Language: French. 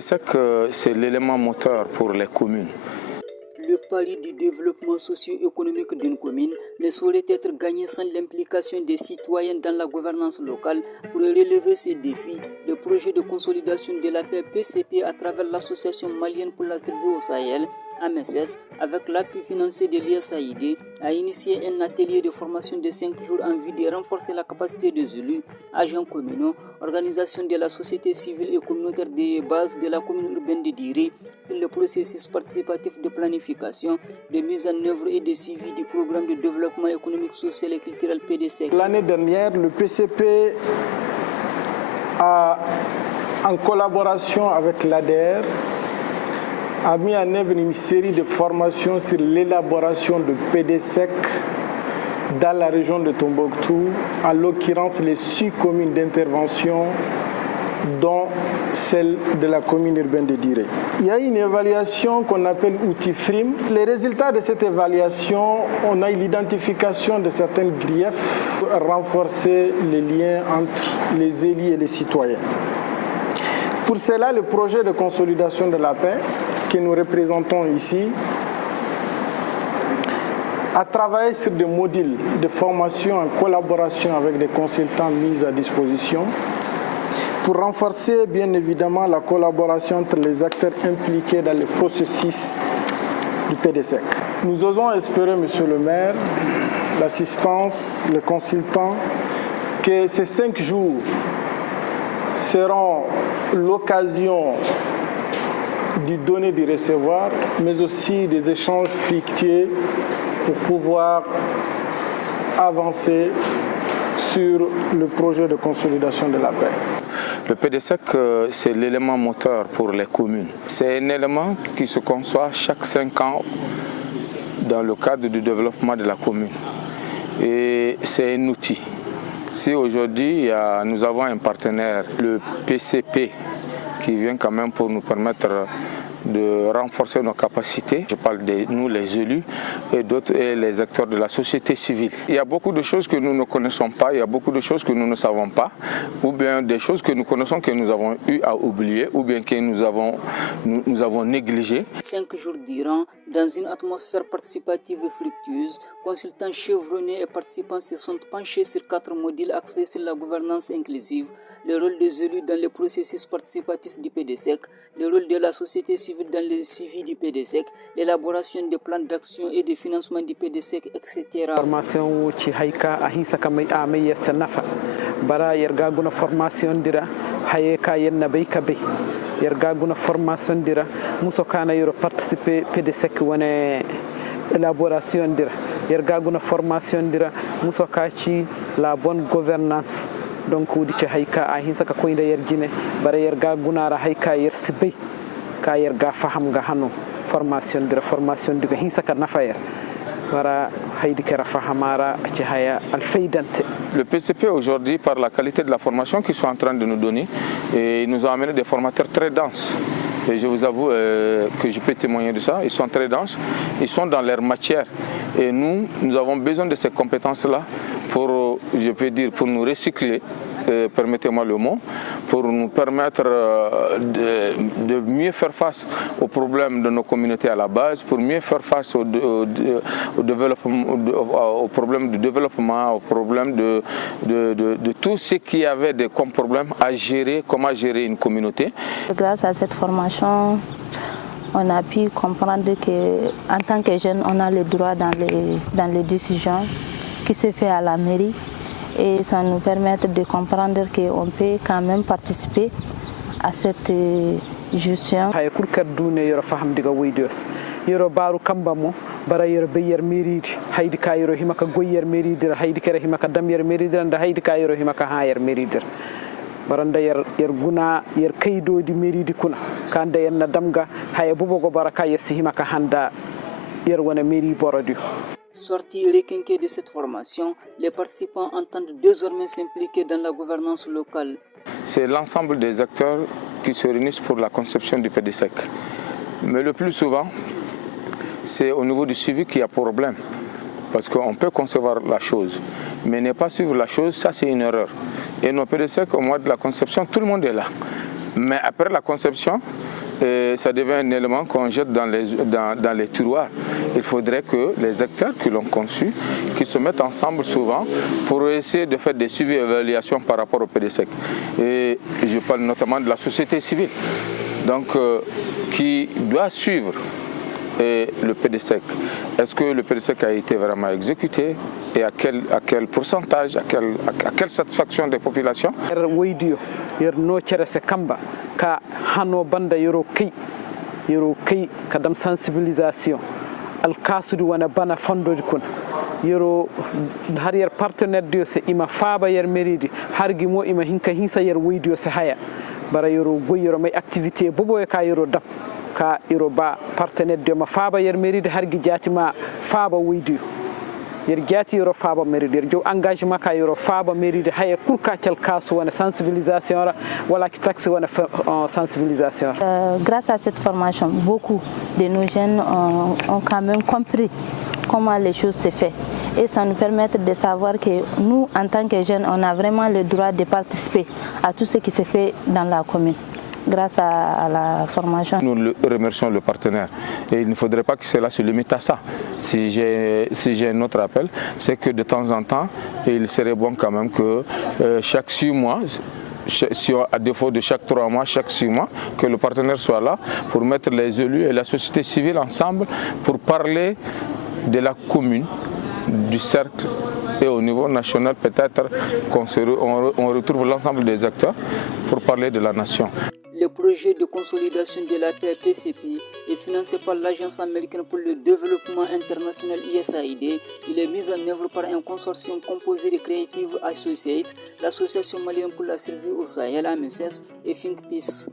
PDSEC, c'est l'élément moteur pour les communes. Le pari du développement socio-économique d'une commune ne saurait être gagné sans l'implication des citoyens dans la gouvernance locale. Pour relever ces défis, le projet de consolidation de la paix PCP à travers l'Association malienne pour la survie au Sahel, AMSS, avec l'appui financier de l'ISAID, a initié un atelier de formation de 5 jours en vue de renforcer la capacité des élus, agents communaux, organisations de la société civile et communautaire des bases de la commune urbaine de Diré sur le processus participatif de planification, de mise en œuvre et de suivi du programme de développement économique, social et culturel PDSEC. L'année dernière, le PCP a, en collaboration avec l'ADR, a mis en œuvre une série de formations sur l'élaboration de PDSEC dans la région de Tombouctou, en l'occurrence les 6 communes d'intervention, dont celle de la commune urbaine de Diré. Il y a une évaluation qu'on appelle outil FRIM. Les résultats de cette évaluation, on a eu l'identification de certains griefs pour renforcer les liens entre les élus et les citoyens. Pour cela, le projet de consolidation de la paix que nous représentons ici a travaillé sur des modules de formation en collaboration avec des consultants mis à disposition pour renforcer bien évidemment la collaboration entre les acteurs impliqués dans le processus du PDSEC. Nous osons espérer, Monsieur le maire, l'assistance, le consultant, que ces 5 jours seront l'occasion du donner, du recevoir, mais aussi des échanges fructueux pour pouvoir avancer sur le projet de consolidation de la paix. Le PDSEC, c'est l'élément moteur pour les communes. C'est un élément qui se conçoit chaque 5 ans dans le cadre du développement de la commune. Et c'est un outil. Si aujourd'hui nous avons un partenaire, le PCP, qui vient quand même pour nous permettre de renforcer nos capacités. Je parle de nous, les élus, et d'autres, et les acteurs de la société civile. Il y a beaucoup de choses que nous ne connaissons pas, il y a beaucoup de choses que nous ne savons pas, ou bien des choses que nous connaissons que nous avons eu à oublier, ou bien que nous avons négligé. 5 jours durant, dans une atmosphère participative et fructueuse, consultants chevronnés et participants se sont penchés sur 4 modules axés sur la gouvernance inclusive, le rôle des élus dans le processus participatif du PDSEC, le rôle de la société civile dans le suivi du PDSEC, l'élaboration des plans d'action et de financement du PDSEC, etc. Formation ci hayka ahisa kamay amay sanafa bara yerga guna formation dira hayka yenna bayka bay yerga guna formation dira muso kana yoro participer PDSEC wone élaboration dira yerga guna formation dira muso kaci la bonne gouvernance donc wudi ci hayka ahisa ka koynda yerjine bara yerga gunara hayka yersibay ka yerga faham ga hanu formation diga hinsa ka nafayer wara haydi kera fahamara ci haya alfaydante. Le PCP aujourd'hui, par la qualité de la formation qu'ils sont en train de nous donner, et ils nous ont amené des formateurs très denses. Et je vous avoue que je peux témoigner de ça. Ils sont très denses, ils sont dans leur matière. Et nous avons besoin de ces compétences-là pour, je peux dire, pour nous recycler, permettez-moi le mot, pour nous permettre de mieux faire face aux problèmes de nos communautés à la base, pour mieux faire face au problème du développement, au problème de tout ce qu'il y avait comme problème à gérer, comment gérer une communauté. Grâce à cette formation, on a pu comprendre qu'en tant que jeune, on a le droit dans les décisions qui se fait à la mairie. Et ça nous permet de comprendre qu'on peut quand même participer à cette gestion. Yoro baru kamba mo bara yoro beyer meridi haydi ka yoro himaka goyer meridir haydi kere himaka dam yer meridir nda haydi ka yoro himaka ha yer meridir baranda yer guna yer kaydo di meridi kuna kanda yenna damga hay bubogo baraka yesi himaka handa yer wona meri borodi. Sortis requinqués de cette formation, les participants entendent désormais s'impliquer dans la gouvernance locale. C'est l'ensemble des acteurs qui se réunissent pour la conception du PDSEC. Mais le plus souvent, c'est au niveau du suivi qu'il y a problème. Parce qu'on peut concevoir la chose, mais ne pas suivre la chose, ça c'est une erreur. Et nos PDSEC, au mois de la conception, tout le monde est là. Mais après la conception, ça devient un élément qu'on jette dans les tiroirs. Il faudrait que les acteurs qui l'ont conçu, qu'ils se mettent ensemble souvent pour essayer de faire des suivis et évaluations par rapport au PDSEC. Et je parle notamment de la société civile, donc qui doit suivre le PDSEC. Est-ce que le PDSEC a été vraiment exécuté et à quel pourcentage, à quelle satisfaction des populations? Sensibilisation alkasudu wana bana fondodi kun yero har yer partenaire dio se ima faaba yer meridi hargi mo ima hinka hinsa yer weydio se haya bara yero goyero may activité bobo e ka yero dab ka yero ba partenaire dio ma faaba yer meridi hargi jatima faaba weydio yer jati yero faaba meridi yer jow engagement ka yero faaba meridi haya kurka cal kasu wana sensibilisation wala ki taxe wana sensibilisation. Grâce à cette formation, beaucoup de nos jeunes ont quand même compris comment les choses se font. Et ça nous permet de savoir que nous, en tant que jeunes, on a vraiment le droit de participer à tout ce qui se fait dans la commune. Grâce à la formation. Nous remercions le partenaire et il ne faudrait pas que cela se limite à ça. Si j'ai un autre appel, c'est que de temps en temps, il serait bon quand même que chaque 6 mois, à défaut de chaque 3 mois, chaque 6 mois, que le partenaire soit là pour mettre les élus et la société civile ensemble pour parler de la commune, du cercle et au niveau national peut-être qu'on retrouve l'ensemble des acteurs pour parler de la nation. Le projet de consolidation de la paix PCP est financé par l'Agence américaine pour le développement international USAID. Il est mis en œuvre par un consortium composé de Creative Associates, l'Association malienne pour la survie au Sahel AMSS et Think Peace.